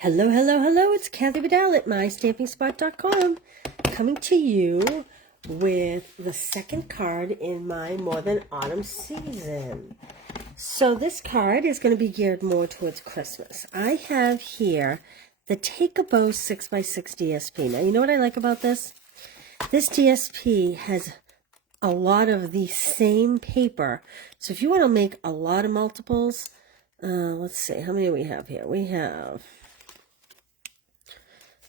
Hello, hello, hello. It's Kathy Vidal at mystampingspot.com coming to you with the second card in my More Than Autumn season. So this card is going to be geared more towards Christmas. I have here the Take a Bow 6x6 DSP. Now, you know what I like about this? This DSP has a lot of the same paper. So if you want to make a lot of multiples, let's see, how many do we have here? We have,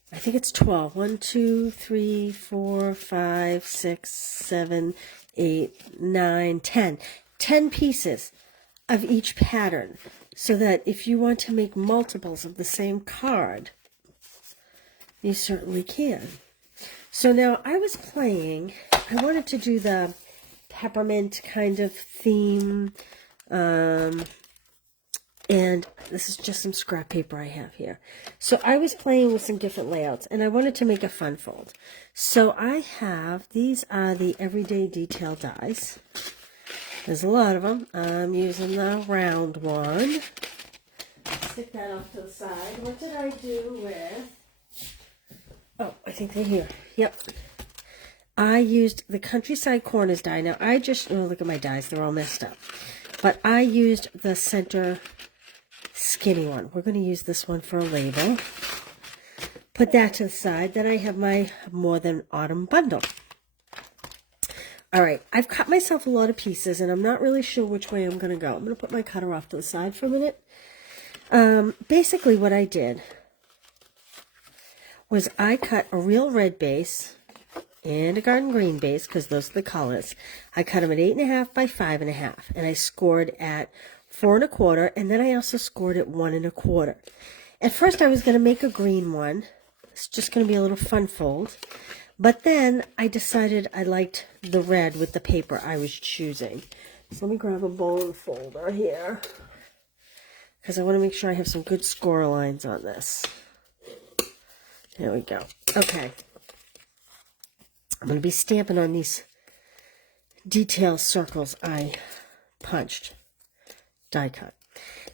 I think it's 12. 1, 2, 3, 4, 5, 6, 7, 8, 9, 10. 10 pieces of each pattern. So that if you want to make multiples of the same card, you certainly can. So now I was playing, I wanted to do the peppermint kind of theme, and this is just some scrap paper I have here. So I was playing with some different layouts, and I wanted to make a fun fold. So I have, these are the Everyday Detail dies. There's a lot of them. I'm using the round one. Stick that off to the side. What did I do with... Oh, I think they're here. Yep. I used the Countryside Corners die. Now, I just... Oh, look at my dies. They're all messed up. But I used the center skinny one. We're going to use this one for a label. Put that to the side. Then I have my More Than Autumn bundle. All right. I've cut myself a lot of pieces, and I'm not really sure which way I'm going to go. I'm going to put my cutter off to the side for a minute. Basically, what I did was I cut a real red base and a garden green base, because those are the colors. I cut them at 8.5 by 5.5, and I scored at 4 1/4, and then I also scored at 1 1/4. At first, I was going to make a green one. It's just going to be a little fun fold. But then I decided I liked the red with the paper I was choosing. So let me grab a bone folder here, because I want to make sure I have some good score lines on this. There we go. Okay. I'm going to be stamping on these detail circles I punched, die cut.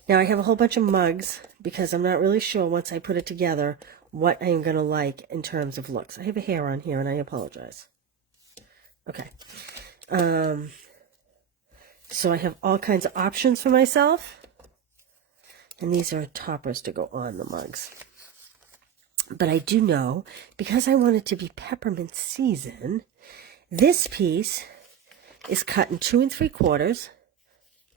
Now I have a whole bunch of mugs because I'm not really sure once I put it together what I am going to like in terms of looks. I have a hair on here and I apologize. Okay. So I have all kinds of options for myself. And these are toppers to go on the mugs. But I do know, because I want it to be peppermint season, this piece is cut in 2 3/4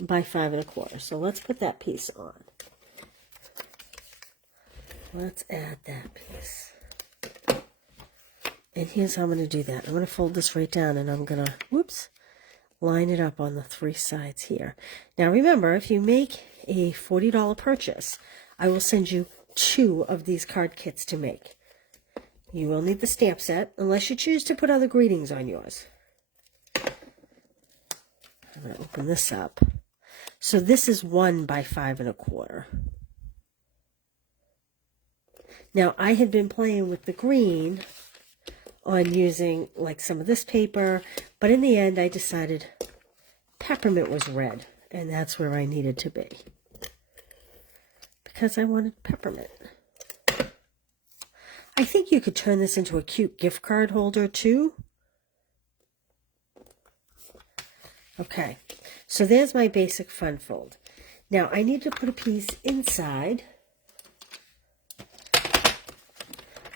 by 5 1/4. So let's put that piece on. Let's add that piece. And here's how I'm going to do that. I'm going to fold this right down, and I'm going to, whoops, line it up on the 3 sides here. Now remember, if you make a $40 purchase, I will send you 2 of these card kits to make. You will need the stamp set, unless you choose to put other greetings on yours. I'm going to open this up. So this is 1 by 5 1/4. Now, I had been playing with the green on using like some of this paper, but in the end I decided peppermint was red, and that's where I needed to be, because I wanted peppermint. I think you could turn this into a cute gift card holder too. Okay, so there's my basic fun fold. Now I need to put a piece inside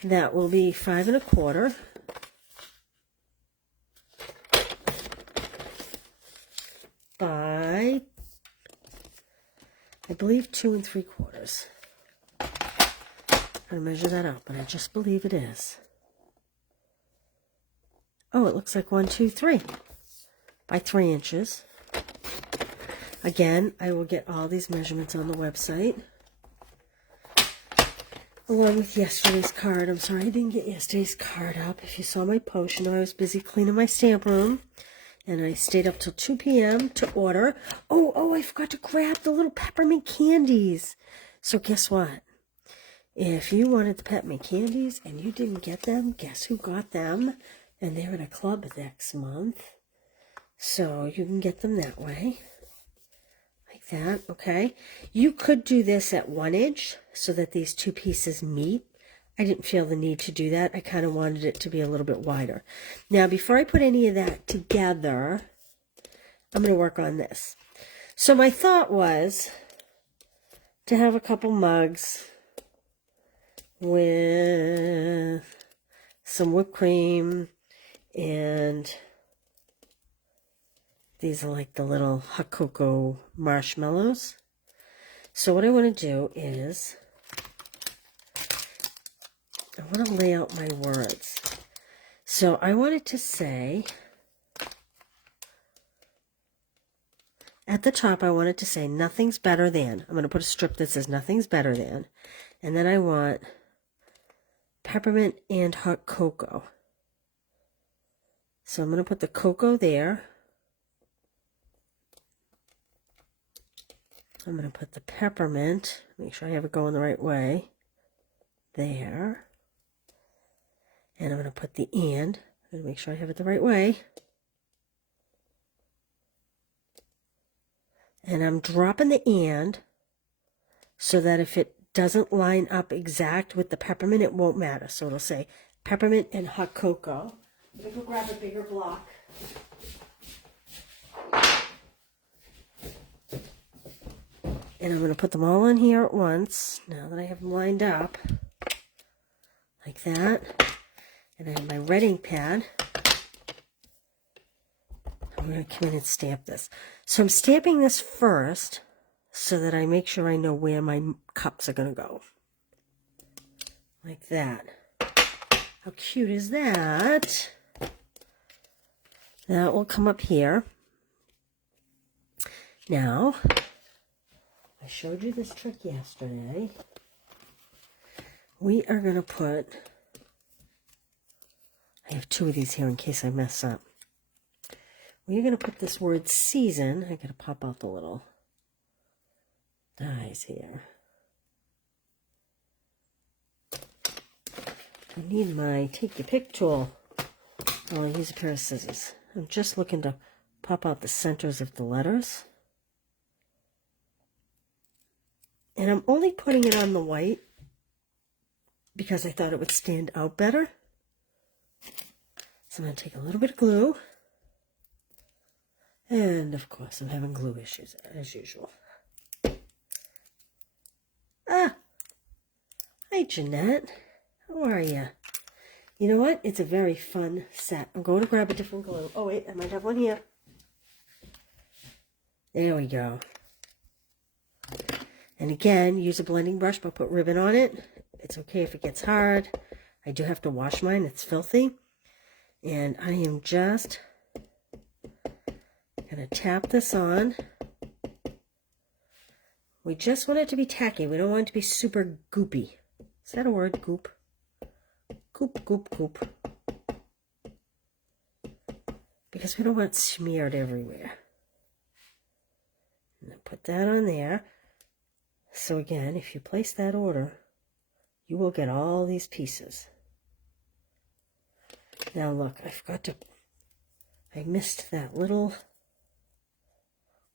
that will be 5 1/4 by, I believe, 2 3/4. I'm going to measure that out, but I just believe it is. Oh, it looks like 1, 2, 3 by 3 inches. Again, I will get all these measurements on the website, along with yesterday's card. I'm sorry I didn't get yesterday's card up. If you saw my post, you know I was busy cleaning my stamp room, and I stayed up till 2 p.m. to order. Oh, I forgot to grab the little peppermint candies. So guess what? If you wanted the peppermint candies and you didn't get them, guess who got them? And they're in a club next month. So you can get them that way. Like that, okay? You could do this at 1 inch so that these two pieces meet. I didn't feel the need to do that. I kind of wanted it to be a little bit wider. Now, before I put any of that together, I'm going to work on this. So my thought was to have a couple mugs with some whipped cream, and these are like the little hot cocoa marshmallows. So what I want to do is I want to lay out my words. So I wanted to say, at the top, I wanted to say nothing's better than. I'm going to put a strip that says nothing's better than. And then I want peppermint and hot cocoa. So I'm going to put the cocoa there. I'm going to put the peppermint, make sure I have it going the right way, there. And I'm going to put the and, I'm going to make sure I have it the right way. And I'm dropping the and so that if it doesn't line up exact with the peppermint, it won't matter. So it'll say peppermint and hot cocoa. I'm going to go grab a bigger block. And I'm going to put them all in here at once, now that I have them lined up, like that. And I have my red ink pad. I'm going to come in and stamp this. So I'm stamping this first so that I make sure I know where my cups are going to go. Like that. How cute is that? That will come up here. Now, I showed you this trick yesterday. We are going to put, I have 2 of these here in case I mess up. We're going to put this word season, I got to pop out the little dies here. I need my take your pick tool. I'll use a pair of scissors. I'm just looking to pop out the centers of the letters. And I'm only putting it on the white because I thought it would stand out better. So I'm going to take a little bit of glue. And of course, I'm having glue issues as usual. Ah! Hi, Jeanette. How are you? You know what? It's a very fun set. I'm going to grab a different glue. Oh, wait, I might have one here. There we go. And again, use a blending brush, but put ribbon on it. It's okay if it gets hard. I do have to wash mine. It's filthy. And I am just going to tap this on. We just want it to be tacky. We don't want it to be super goopy. Is that a word? Goop? Goop, goop, goop. Because we don't want it smeared everywhere. And then put that on there. So again, if you place that order, you will get all these pieces. Now look, I missed that little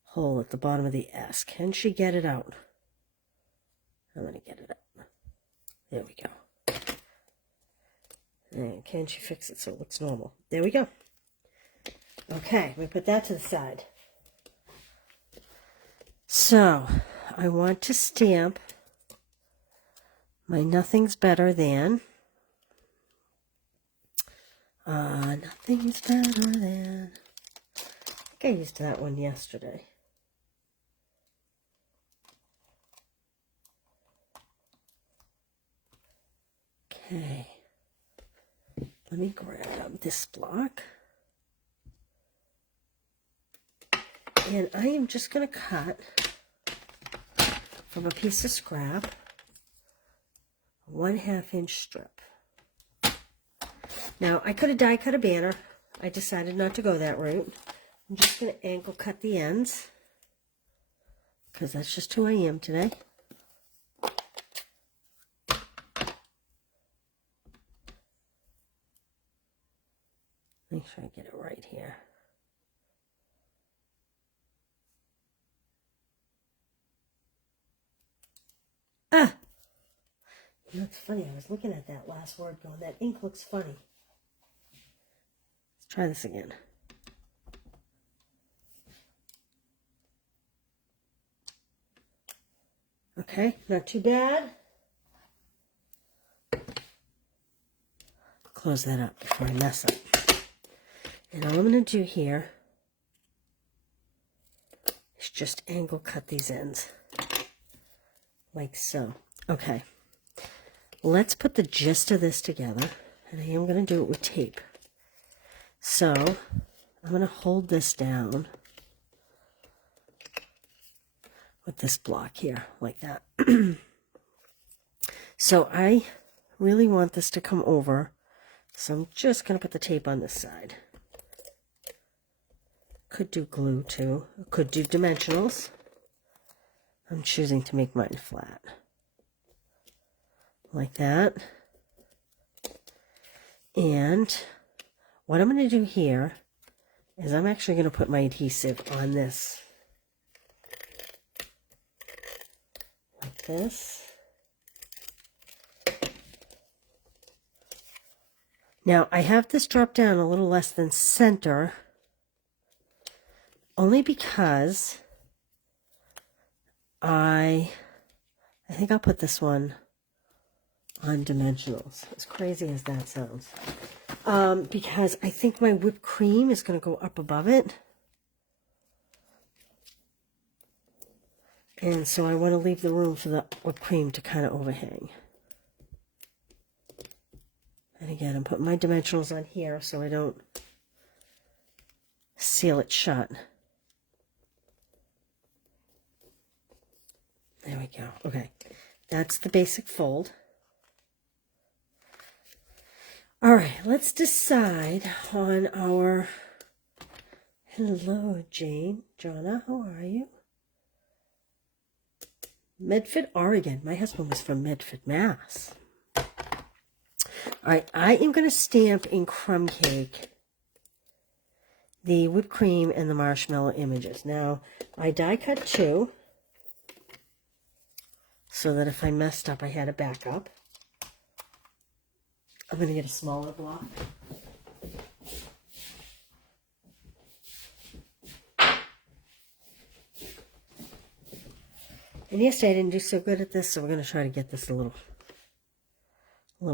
hole at the bottom of the S. Can she get it out? I'm going to get it out. There we go. And can she fix it so it looks normal? There we go. Okay, we put that to the side. So, I want to stamp my nothing's better than. Nothing's better than. I think I used that one yesterday. Okay. Let me grab this block. And I am just going to cut from a piece of scrap, a 1/2 inch strip. Now, I could have die cut a banner. I decided not to go that route. I'm just going to angle cut the ends, because that's just who I am today. Make sure I get it right here. That's funny. I was looking at that last word going, that ink looks funny. Let's try this again. Okay, not too bad. Close that up before I mess up. And all I'm going to do here is just angle cut these ends. Like so. Okay. Let's put the gist of this together. And I am going to do it with tape. So, I'm going to hold this down with this block here, like that. So I really want this to come over. So I'm just going to put the tape on this side. Could do glue too. Could do dimensionals. I'm choosing to make mine flat. Like that. And what I'm going to do here is I'm actually going to put my adhesive on this. Like this. Now, I have this drop down a little less than center, only because I think I'll put this one on dimensionals, as crazy as that sounds. Because I think my whipped cream is going to go up above it. And so I want to leave the room for the whipped cream to kind of overhang. And again, I'm putting my dimensionals on here so I don't seal it shut. There we go. Okay, that's the basic fold. All right, let's decide on our... Hello, Jane. Jonna, how are you? Medford, Oregon. My husband was from Medford, Mass. All right, I am going to stamp in crumb cake the whipped cream and the marshmallow images. Now, I die cut 2 so that if I messed up, I had a backup. I'm going to get a smaller block. And yesterday I didn't do so good at this, so we're going to try to get this a little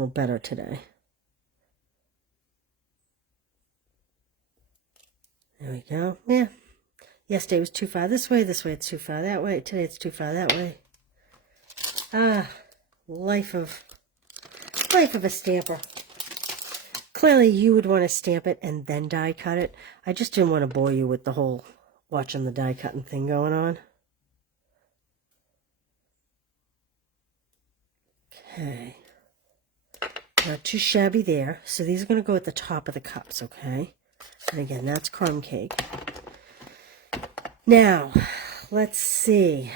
better today. There we go. Yeah. Yesterday was too far this way it's too far that way. Today it's too far that way. Ah, life of a stamper. Clearly you would want to stamp it and then die cut it. I just didn't want to bore you with the whole watching the die cutting thing going on. Okay. Not too shabby there. So these are going to go at the top of the cups, okay? And again, that's crumb cake. Now, let's see.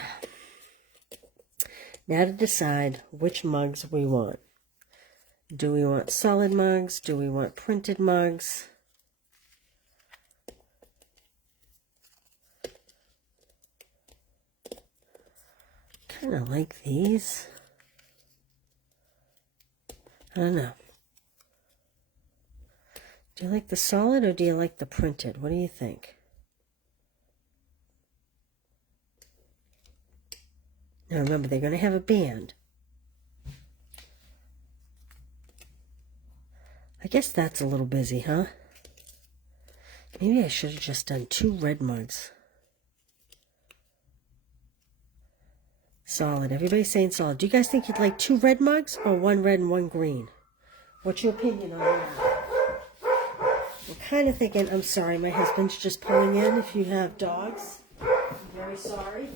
Now to decide which mugs we want. Do we want solid mugs? Do we want printed mugs? Kind of like these. I don't know. Do you like the solid or do you like the printed? What do you think? Now remember, they're going to have a band. I guess that's a little busy, huh? Maybe I should have just done 2 red mugs. Solid. Everybody's saying solid. Do you guys think you'd like 2 red mugs or 1 red and 1 green? What's your opinion on that? I'm kind of thinking, I'm sorry, my husband's just pulling in. If you have dogs, I'm very sorry.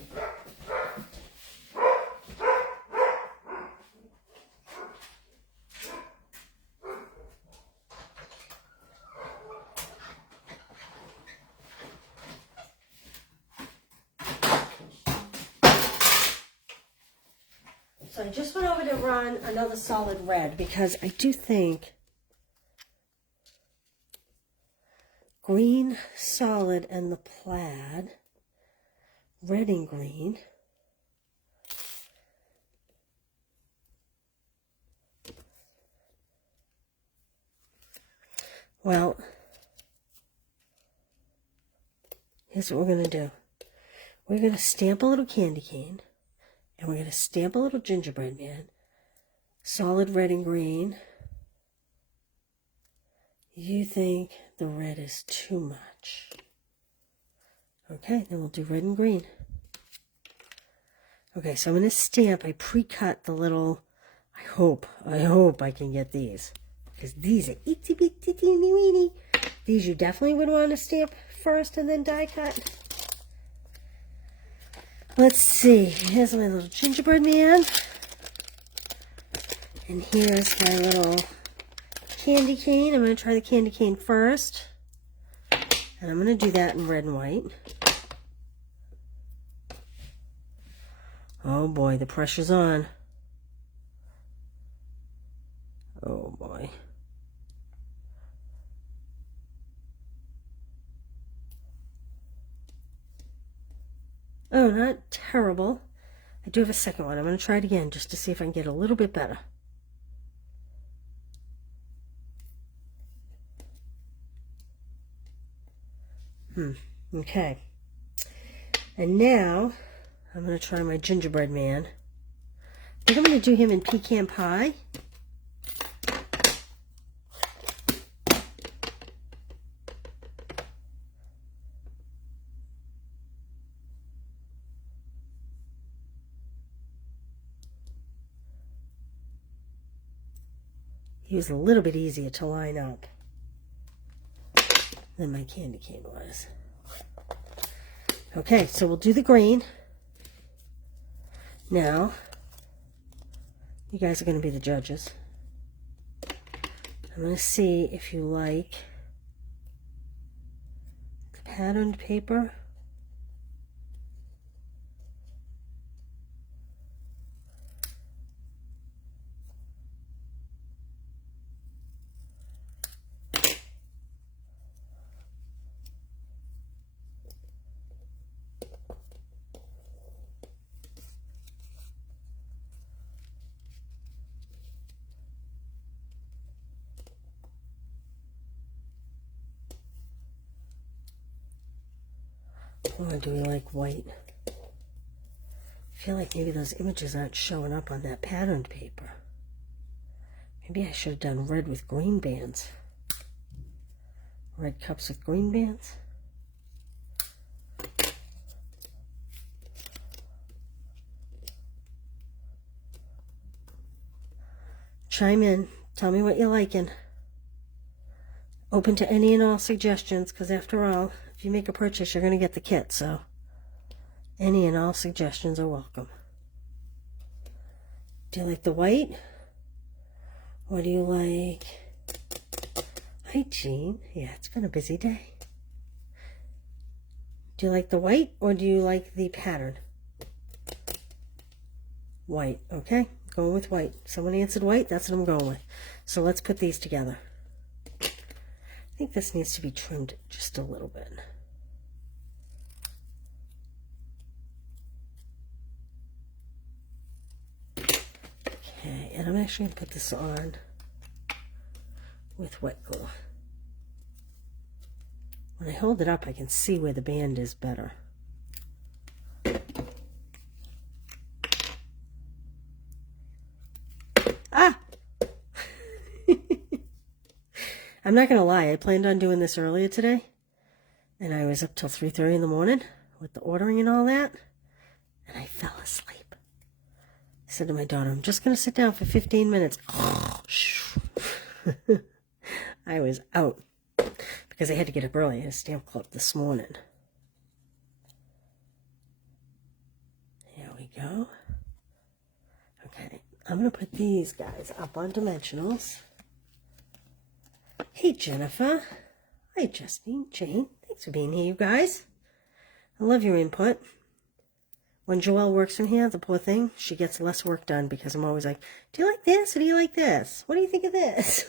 So I just went over to run another solid red because I do think green solid and the plaid, red and green, Well, here's what we're going to do. We're going to stamp a little candy cane, and we're going to stamp a little gingerbread man, solid red and green. You think the red is too much. Okay, then we'll do red and green. Okay, so I'm going to stamp. I pre-cut the little, I hope I can get these. Because these are itty bitty teeny weeny. These you definitely would want to stamp first and then die cut. Let's see. Here's my little gingerbread man. And here's my little candy cane. I'm going to try the candy cane first. And I'm going to do that in red and white. Oh boy, the pressure's on. Oh boy. Oh, not terrible. I do have a second one. I'm going to try it again just to see if I can get a little bit better. Okay. And now I'm going to try my gingerbread man. I think I'm going to do him in pecan pie. He was a little bit easier to line up than my candy cane was. Okay, so we'll do the green. Now, you guys are going to be the judges. I'm going to see if you like the patterned paper. Or do we like white? I feel like maybe those images aren't showing up on that patterned paper. Maybe I should have done red with green bands. Red cups with green bands. Chime in. Tell me what you're liking. Open to any and all suggestions, because after all, if you make a purchase, you're going to get the kit, so any and all suggestions are welcome. Do you like the white? Or do you like... Hi, Jean. Yeah, it's been a busy day. Do you like the white, or do you like the pattern? White. Okay, going with white. Someone answered white. That's what I'm going with. So let's put these together. I think this needs to be trimmed just a little bit. Okay, and I'm actually going to put this on with wet glue. When I hold it up, I can see where the band is better. Ah! I'm not going to lie, I planned on doing this earlier today, and I was up till 3:30 in the morning with the ordering and all that, and I fell asleep. I said to my daughter, I'm just going to sit down for 15 minutes. I was out because I had to get up early at a stamp club this morning. Here we go. Okay, I'm going to put these guys up on dimensionals. Hey, Jennifer. Hi, Justine, Jane. Thanks for being here, you guys. I love your input. When Joelle works from here, the poor thing, she gets less work done because I'm always like, do you like this or do you like this? What do you think of this?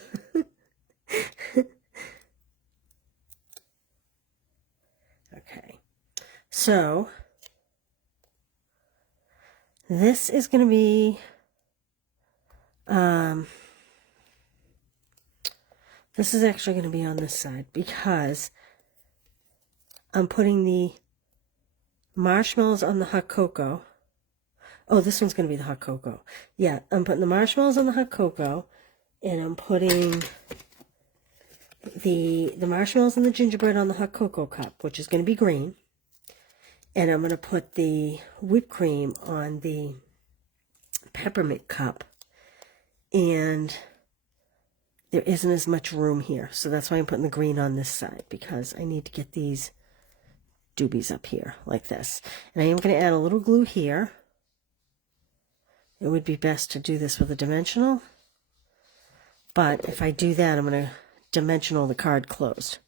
Okay. So, this is going to be This is actually going to be on this side because I'm putting the marshmallows on the hot cocoa. Oh, this one's going to be the hot cocoa. Yeah, I'm putting the marshmallows on the hot cocoa, and I'm putting the marshmallows and the gingerbread on the hot cocoa cup, which is going to be green. And I'm going to put the whipped cream on the peppermint cup. And there isn't as much room here, so that's why I'm putting the green on this side, because I need to get these doobies up here like this. And I am going to add a little glue here. It would be best to do this with a dimensional, but if I do that, I'm going to dimensional the card closed.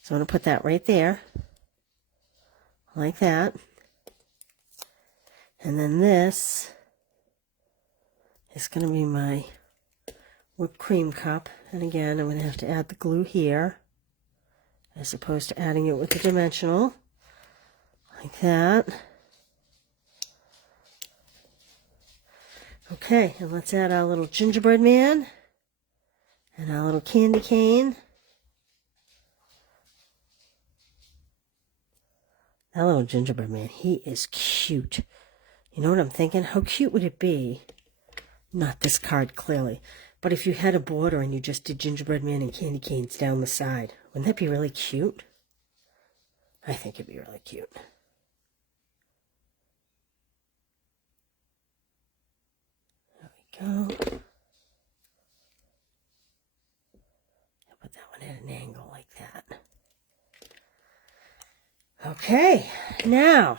So I'm going to put that right there, like that. And then this is going to be my whipped cream cup. And again, I'm going to have to add the glue here, as opposed to adding it with the dimensional, like that. Okay, and let's add our little gingerbread man and our little candy cane. That little gingerbread man, he is cute. You know what I'm thinking? How cute would it be? Not this card, clearly. But if you had a border and you just did gingerbread man and candy canes down the side, wouldn't that be really cute? I think it'd be really cute. Go. I'll put that one at an angle like that. Okay, now,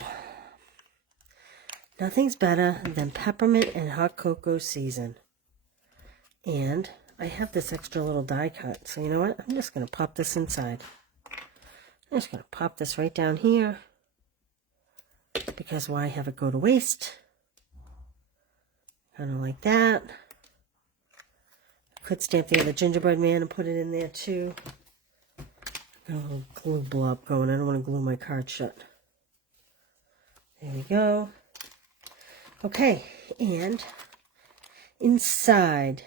nothing's better than peppermint and hot cocoa season. And I have this extra little die cut, so you know what? I'm just going to pop this inside. I'm just going to pop this right down here, because why have it go to waste? Kind of like that. I could stamp the other gingerbread man and put it in there too. Got a little glue blob going. I don't want to glue my card shut. There we go. Okay, and inside,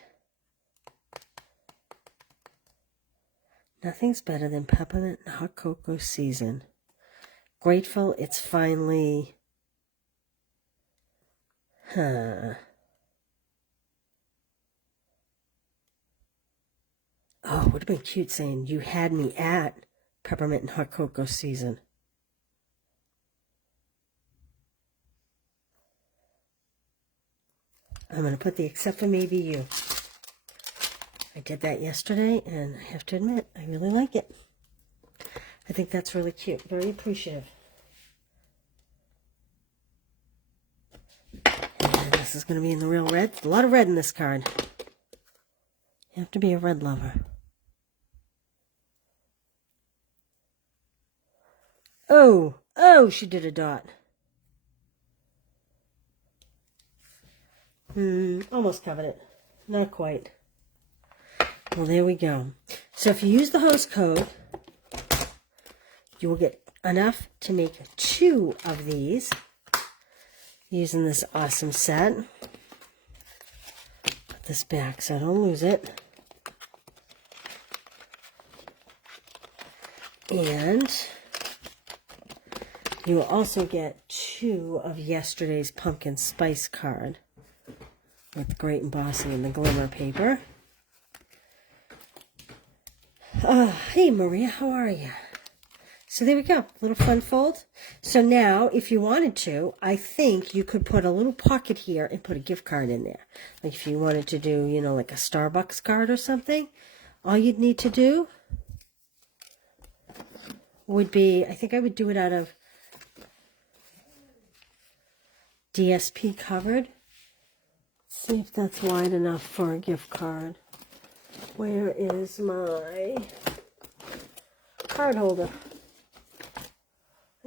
nothing's better than peppermint and hot cocoa season. Grateful it's finally, Oh, it would have been cute saying, you had me at peppermint and hot cocoa season. I'm going to put the except for maybe you. I did that yesterday, and I have to admit, I really like it. I think that's really cute. Very appreciative. And this is going to be in the real red. A lot of red in this card. You have to be a red lover. Oh, she did a dot. Almost covered it. Not quite. Well, there we go. So if you use the host code, you will get enough to make 2 of these using this awesome set. Put this back so I don't lose it. And you will also get 2 of yesterday's pumpkin spice card with great embossing in the glimmer paper. Hey Maria, how are you? So there we go, little fun fold. So now, if you wanted to, I think you could put a little pocket here and put a gift card in there. Like if you wanted to do, you know, like a Starbucks card or something, all you'd need to do would be, I think I would do it out of DSP covered. Let's see if that's wide enough for a gift card. Where is my card holder?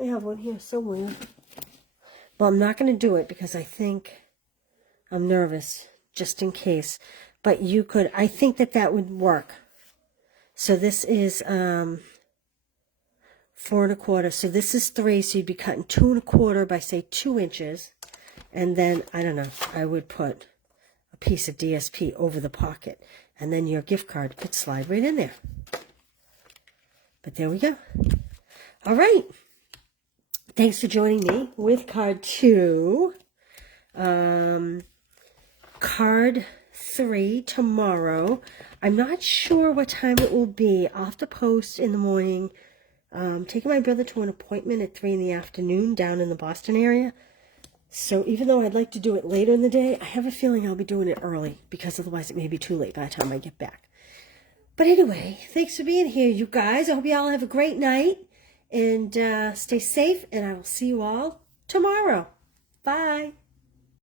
I have one here somewhere. Well, I'm not going to do it because I think I'm nervous, just in case. But you could, I think that would work. So this is 4 1/4. So this is 3. So you'd be cutting 2 1/4 by say 2 inches. And then, I don't know, I would put a piece of DSP over the pocket. And then your gift card could slide right in there. But there we go. All right. Thanks for joining me with card 2. Card 3 tomorrow. I'm not sure what time it will be. I'll have to post in the morning. Taking my brother to an appointment at 3 in the afternoon down in the Boston area. So even though I'd like to do it later in the day, I have a feeling I'll be doing it early because otherwise it may be too late by the time I get back. But anyway, thanks for being here, you guys. I hope you all have a great night and stay safe, and I will see you all tomorrow. Bye.